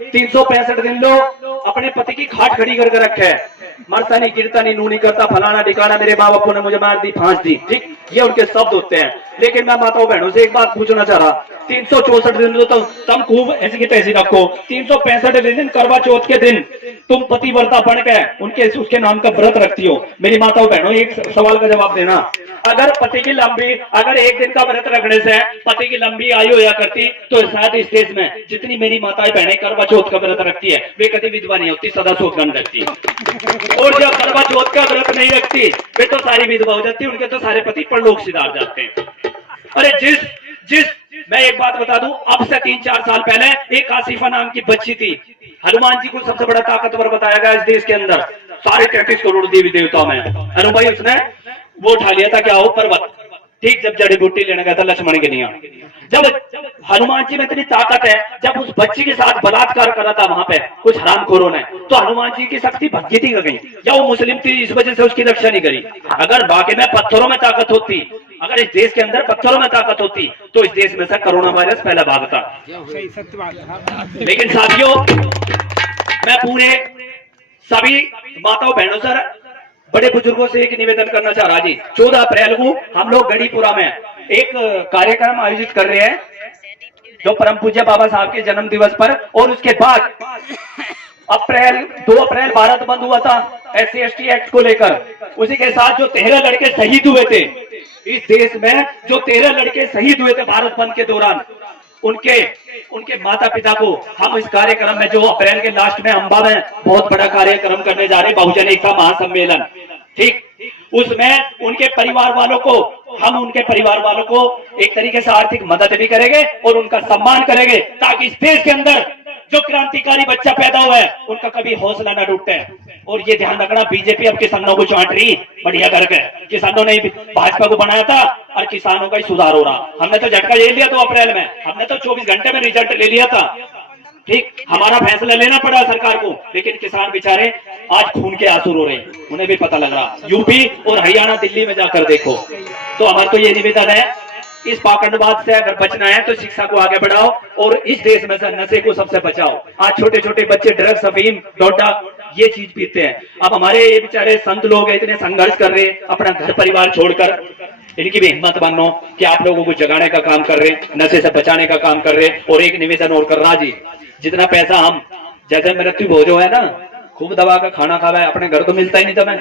365 दिन लो अपने पति की खाट खड़ी करके रखे है, मरता नहीं गिरता नहीं नू नहीं करता फलाना ठिकाना, मेरे माँ बापू ने मुझे मार दी फांस दी, ठीक, ये उनके शब्द होते हैं। लेकिन मैं माताओं बहनों से एक बात पूछना चाह रहा, 364 दिन तो तुम खूब ऐसी की तैसी रखो, 365 दिन करवा चौथ के दिन तुम पतिव्रता बन के उनके उसके नाम का व्रत रखती हो। मेरी माताओं बहनों एक सवाल का जवाब देना, अगर पति की लंबी, अगर एक दिन का व्रत रखने से पति की लंबी आयु होया करती तो शायद इस देश में जितनी मेरी माताएं बहनें करवा चौथ का व्रत रखती है वे कभी विधवा नहीं होती, सदा सुहागन रखती है। और जब करवा चौथ का व्रत नहीं रखती वे तो सारी विधवा हो जाती, उनके तो सारे पति परलोक सिधार जाते हैं। अरे जिस जिस मैं एक बात बता दूं, अब से 3-4 साल पहले एक आसिफा नाम की बच्ची थी, हनुमान जी को सबसे बड़ा ताकतवर बताया गया इस देश के अंदर, सारे 33 करोड़ देवी देवताओं में हनुमान भाई उसने वो उठा लिया था क्या हो पर्वत, ठीक, जब जड़ी बूटी लेने गया था लक्ष्मण के लिए, जब हनुमान जी में इतनी ताकत है, जब उस बच्ची के साथ बलात्कार करा था वहां पे कुछ हरामखोरों ने, तो हनुमान जी की शक्ति भगती थी गई, या वो मुस्लिम थी इस वजह से उसकी रक्षा नहीं करी। अगर वाकई में पत्थरों में ताकत होती, अगर इस देश के अंदर पत्थरों में ताकत होती तो इस देश में से कोरोना वायरस पहला भागता। लेकिन साथियों मैं पूरे सभी माताओं बहनों से बड़े बुजुर्गों से एक निवेदन करना चाह रहा जी, 14 अप्रैल को हम लोग गढ़ीपुरा में एक कार्यक्रम आयोजित कर रहे हैं जो परम पूज्य बाबा साहब के जन्म दिवस पर, और उसके बाद 2 अप्रैल भारत बंद हुआ था SC/ST एक्ट को लेकर, उसी के साथ जो 13 लड़के शहीद हुए थे इस देश में, जो 13 लड़के शहीद हुए थे भारत बंद के दौरान, उनके माता पिता को हम इस कार्यक्रम में जो अप्रैल के लास्ट में अंबा में बहुत बड़ा कार्यक्रम करने जा रहे हैं, बहुजन एकता महासम्मेलन, ठीक, उसमें उनके परिवार वालों को एक तरीके से आर्थिक मदद भी करेंगे और उनका सम्मान करेंगे, ताकि इस देश के अंदर जो क्रांतिकारी बच्चा पैदा हुआ है उनका कभी हौसला न टूटे। और ये ध्यान रखना, बीजेपी अब किसानों को चाट रही बढ़िया करके, किसानों ने भाजपा को बनाया था और किसानों का ही सुधार हो रहा। हमने तो झटका ले लिया 2 अप्रैल में, हमने तो 24 घंटे में रिजल्ट ले लिया था, ठीक, हमारा फैसला लेना पड़ा सरकार को, लेकिन किसान बेचारे आज खून के आंसू रो रहे हैं, उन्हें भी पता लग रहा। यूपी और हरियाणा दिल्ली में जाकर देखो। तो हमारा तो ये निवेदन है, इस पाखंडवाद से अगर बचना है तो शिक्षा को आगे बढ़ाओ और इस देश में से नशे को सबसे बचाओ। आज छोटे छोटे बच्चे ड्रग्स, अफीम, डोडा ये चीज पीते हैं। अब हमारे ये बेचारे संत लोग इतने संघर्ष कर रहे हैं अपना घर परिवार छोड़कर, इनकी भी हिम्मत बनो कि आप लोगों को जगाने का काम कर रहे हैं, नशे से बचाने का काम कर रहे हैं। और एक निवेदन और कर रहा जी, जितना पैसा हम जैसे मृत्यु भोजो है ना, खूब दबा का खाना खावा है, अपने घर तो मिलता ही नहीं था मैं